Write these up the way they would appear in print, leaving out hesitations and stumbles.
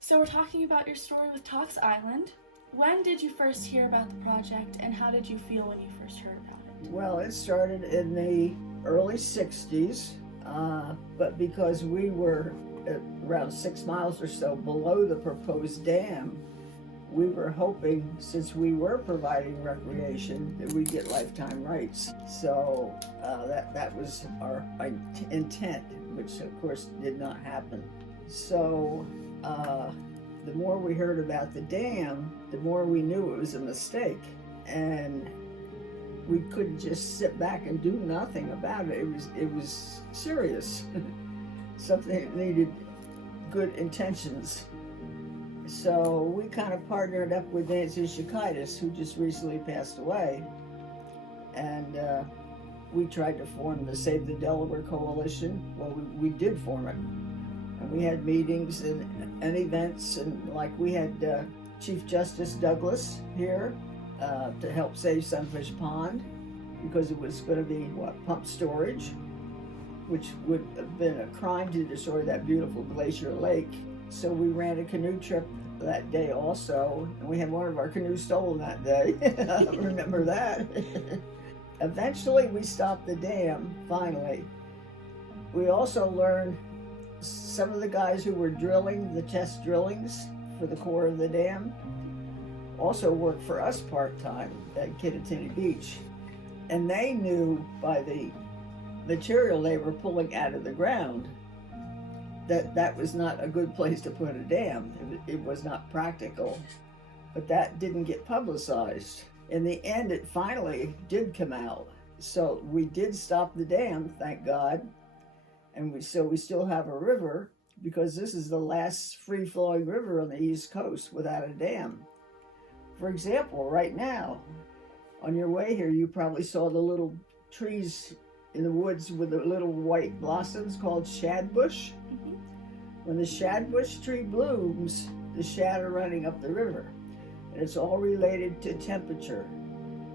So we're talking about your story with Tox Island. When did you first hear about the project, and how did you feel when you first heard about it? Well, it started in the early 60s, but because we were around 6 miles or so below the proposed dam, we were hoping, since we were providing recreation, that we'd get lifetime rights. So that was our intent, which of course did not happen. So the more we heard about the dam, the more we knew it was a mistake. And we couldn't just sit back and do nothing about it. It was serious. Something that needed good intentions. So we kind of partnered up with Nancy Shakaitis, who just recently passed away, and we tried to form the Save the Delaware Coalition. Well, we did form it, and we had meetings and events, and like we had Chief Justice Douglas here to help save Sunfish Pond, because it was going to be pump storage, which would have been a crime to destroy that beautiful glacier lake. So we ran a canoe trip that day also, and we had one of our canoes stolen that day. I remember that. Eventually we stopped the dam, finally. We also learned some of the guys who were drilling the test drillings for the core of the dam also worked for us part-time at Kittatinny Beach. And they knew by the material they were pulling out of the ground that was not a good place to put a dam. It was not practical. But that didn't get publicized. In the end, it finally did come out. So we did stop the dam, thank God. And we still have a river, because this is the last free-flowing river on the East Coast without a dam. For example, right now, on your way here, you probably saw the little trees in the woods with the little white blossoms called shadbush. Mm-hmm. When the shadbush tree blooms, the shad are running up the river. And it's all related to temperature,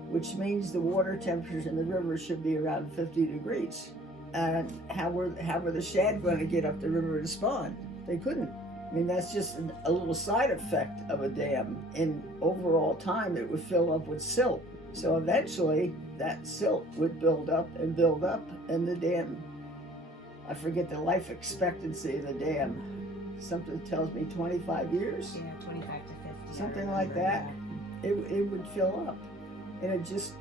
which means the water temperature in the river should be around 50 degrees. And how were the shad going to get up the river to spawn? They couldn't. I mean, that's just a little side effect of a dam. In overall time, it would fill up with silt. So eventually, that silt would build up, and the dam, I forget the life expectancy of the dam. Something tells me 25 years? Yeah, 25 to 50. Something like that. It would fill up. And it just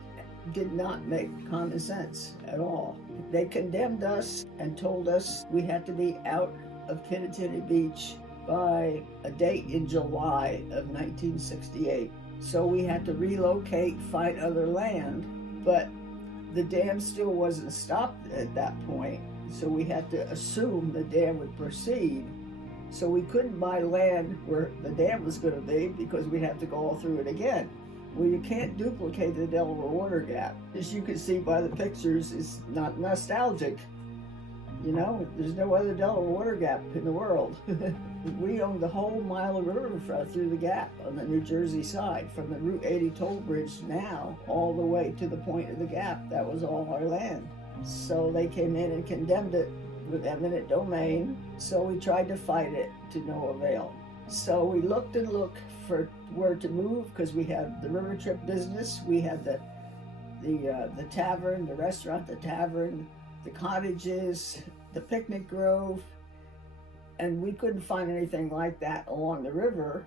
did not make common sense at all. They condemned us and told us we had to be out of Kittatinny Beach by a date in July of 1968. So we had to relocate, find other land, but the dam still wasn't stopped at that point. So we had to assume the dam would proceed. So we couldn't buy land where the dam was going to be, because we'd have to go all through it again. Well, you can't duplicate the Delaware Water Gap. As you can see by the pictures, it's not nostalgic. You know, there's no other Delaware Water Gap in the world. We owned the whole mile of riverfront through the gap on the New Jersey side, from the Route 80 toll bridge now all the way to the point of the gap. That was all our land. So they came in and condemned it with eminent domain. So we tried to fight it to no avail. So we looked and looked for where to move, because we had the river trip business, we had the tavern, the restaurant, the tavern, the cottages, the picnic grove, and we couldn't find anything like that along the river.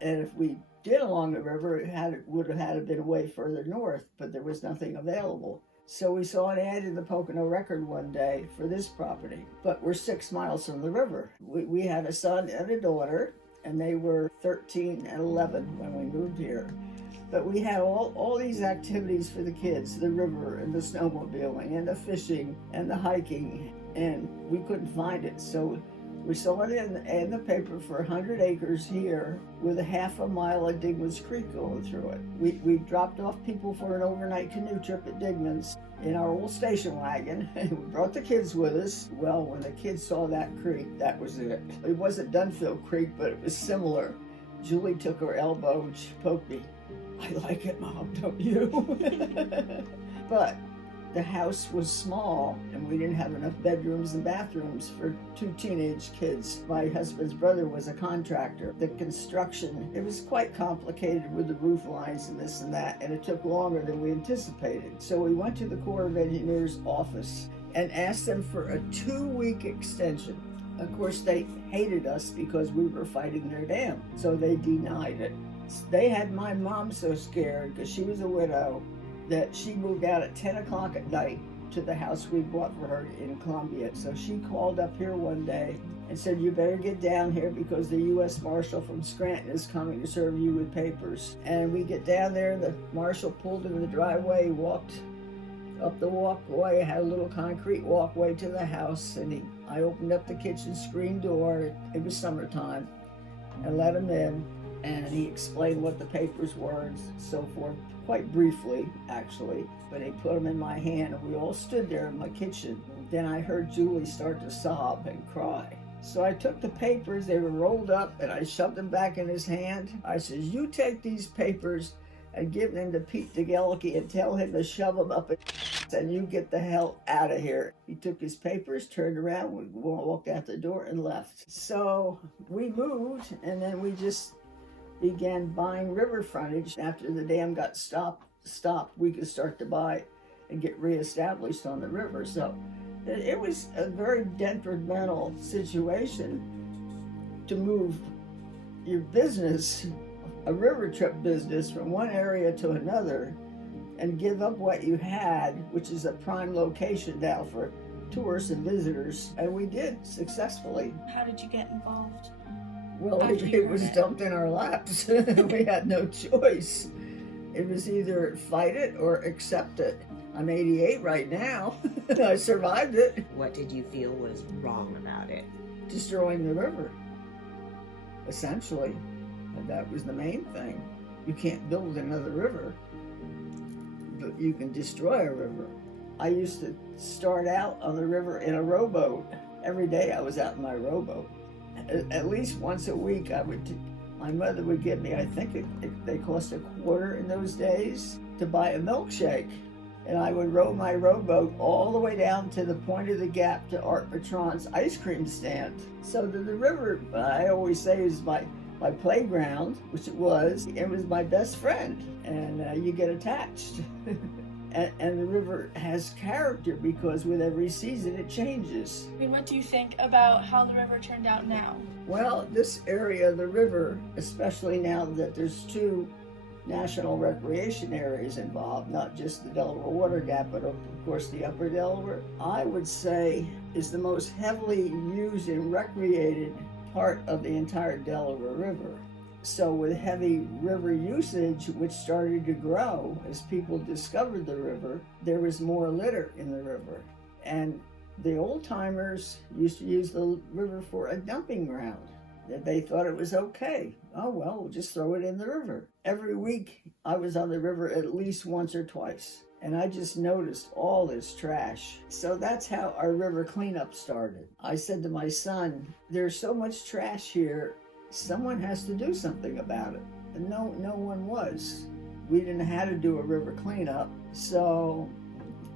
And if we did along the river, it would have had to been way further north, but there was nothing available. So we saw an ad in the Pocono Record one day for this property, but we're 6 miles from the river. We had a son and a daughter, and they were 13 and 11 when we moved here. But we had all these activities for the kids, the river and the snowmobiling and the fishing and the hiking, and we couldn't find it. So we saw it in the paper for 100 acres here with a half a mile of Digman's Creek going through it. We dropped off people for an overnight canoe trip at Digman's in our old station wagon, and we brought the kids with us. Well, when the kids saw that creek, that was it. It wasn't Dunfield Creek, but it was similar. Julie took her elbow and she poked me. I like it, Mom, don't you? But the house was small and we didn't have enough bedrooms and bathrooms for 2 teenage kids. My husband's brother was a contractor. The construction, it was quite complicated with the roof lines and this and that, and it took longer than we anticipated. So we went to the Corps of Engineers office and asked them for a 2-week extension. Of course, they hated us because we were fighting their dam, so they denied it. They had my mom so scared, because she was a widow, that she moved out at 10 o'clock at night to the house we bought for her in Columbia. So she called up here one day and said, "You better get down here because the U.S. Marshal from Scranton is coming to serve you with papers." And we get down there, the marshal pulled in the driveway, walked up the walkway, had a little concrete walkway to the house, and I opened up the kitchen screen door, it was summertime, and let him in, and he explained what the papers were and so forth, quite briefly, actually, but he put them in my hand, and we all stood there in my kitchen. Then I heard Julie start to sob and cry. So I took the papers, they were rolled up, and I shoved them back in his hand. I said, "You take these papers and give them to Pete DeGelke and tell him to shove them up and you get the hell out of here." He took his papers, turned around, we walked out the door and left. So we moved, and then we just began buying river frontage. After the dam got stopped, we could start to buy and get reestablished on the river. So it was a very detrimental situation to move your business, a river trip business, from one area to another and give up what you had, which is a prime location now for tourists and visitors. And we did successfully. How did you get involved? Well, it was dumped in our laps. We had no choice. It was either fight it or accept it. I'm 88 right now. I survived it. What did you feel was wrong about it? Destroying the river, essentially. And that was the main thing. You can't build another river, but you can destroy a river. I used to start out on the river in a rowboat. Every day I was out in my rowboat. At least once a week my mother would give me, I think they cost $0.25 in those days, to buy a milkshake. And I would row my rowboat all the way down to the point of the gap to Art Patron's ice cream stand. So the river, I always say, is my playground, which it was my best friend, and you get attached. And the river has character because with every season it changes. I mean, what do you think about how the river turned out now? Well, this area of the river, especially now that there's 2 national recreation areas involved, not just the Delaware Water Gap, but of course the Upper Delaware, I would say is the most heavily used and recreated part of the entire Delaware River. So with heavy river usage, which started to grow as people discovered the river, there was more litter in the river. And the old timers used to use the river for a dumping ground. That they thought it was okay. Oh, well, we'll just throw it in the river. Every week I was on the river at least once or twice, and I just noticed all this trash. So that's how our river cleanup started. I said to my son, "There's so much trash here, someone has to do something about it." And no one was. We didn't know how to do a river cleanup, so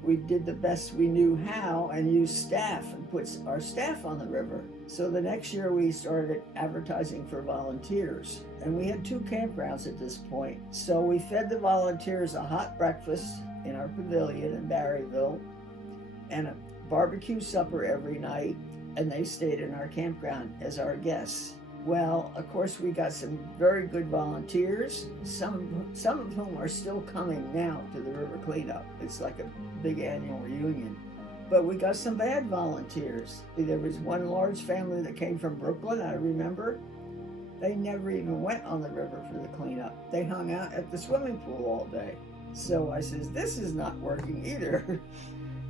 we did the best we knew how and used staff and put our staff on the river. So the next year we started advertising for volunteers. And we had 2 campgrounds at this point. So we fed the volunteers a hot breakfast in our pavilion in Barryville and a barbecue supper every night. And they stayed in our campground as our guests. Well, of course, we got some very good volunteers, some of whom are still coming now to the river cleanup. It's like a big annual reunion. But we got some bad volunteers. There was one large family that came from Brooklyn, I remember. They never even went on the river for the cleanup. They hung out at the swimming pool all day. So I says, this is not working either.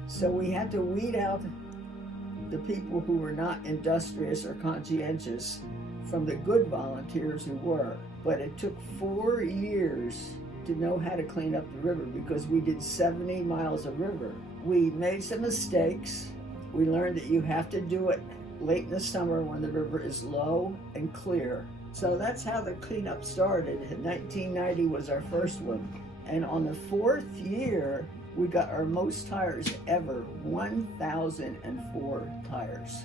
So we had to weed out the people who were not industrious or conscientious from the good volunteers who were. But it took 4 years to know how to clean up the river because we did 70 miles of river. We made some mistakes. We learned that you have to do it late in the summer when the river is low and clear. So that's how the cleanup started. 1990 was our first one. And on the 4th year, We got our most tires ever, 1,004 tires.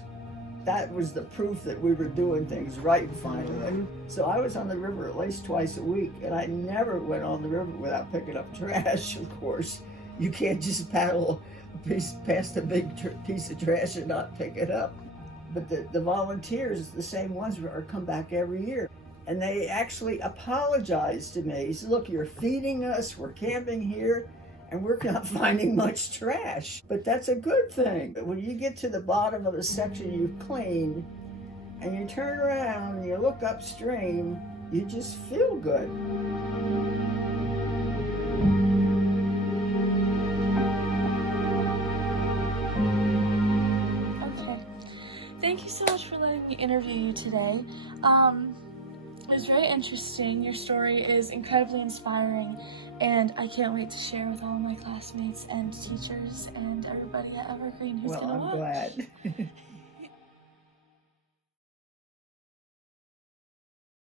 That was the proof that we were doing things right finally. So I was on the river at least twice a week, and I never went on the river without picking up trash, of course. You can't just paddle past a big piece of trash and not pick it up. But the volunteers, the same ones, are come back every year. And they actually apologized to me. He said, look, you're feeding us, we're camping here, and we're not finding much trash. But that's a good thing. When you get to the bottom of a section you've cleaned, and you turn around and you look upstream, you just feel good. Okay. Thank you so much for letting me interview you today. It was very interesting. Your story is incredibly inspiring, and I can't wait to share with all my classmates and teachers and everybody at Evergreen who's Well, gonna I'm watch. glad.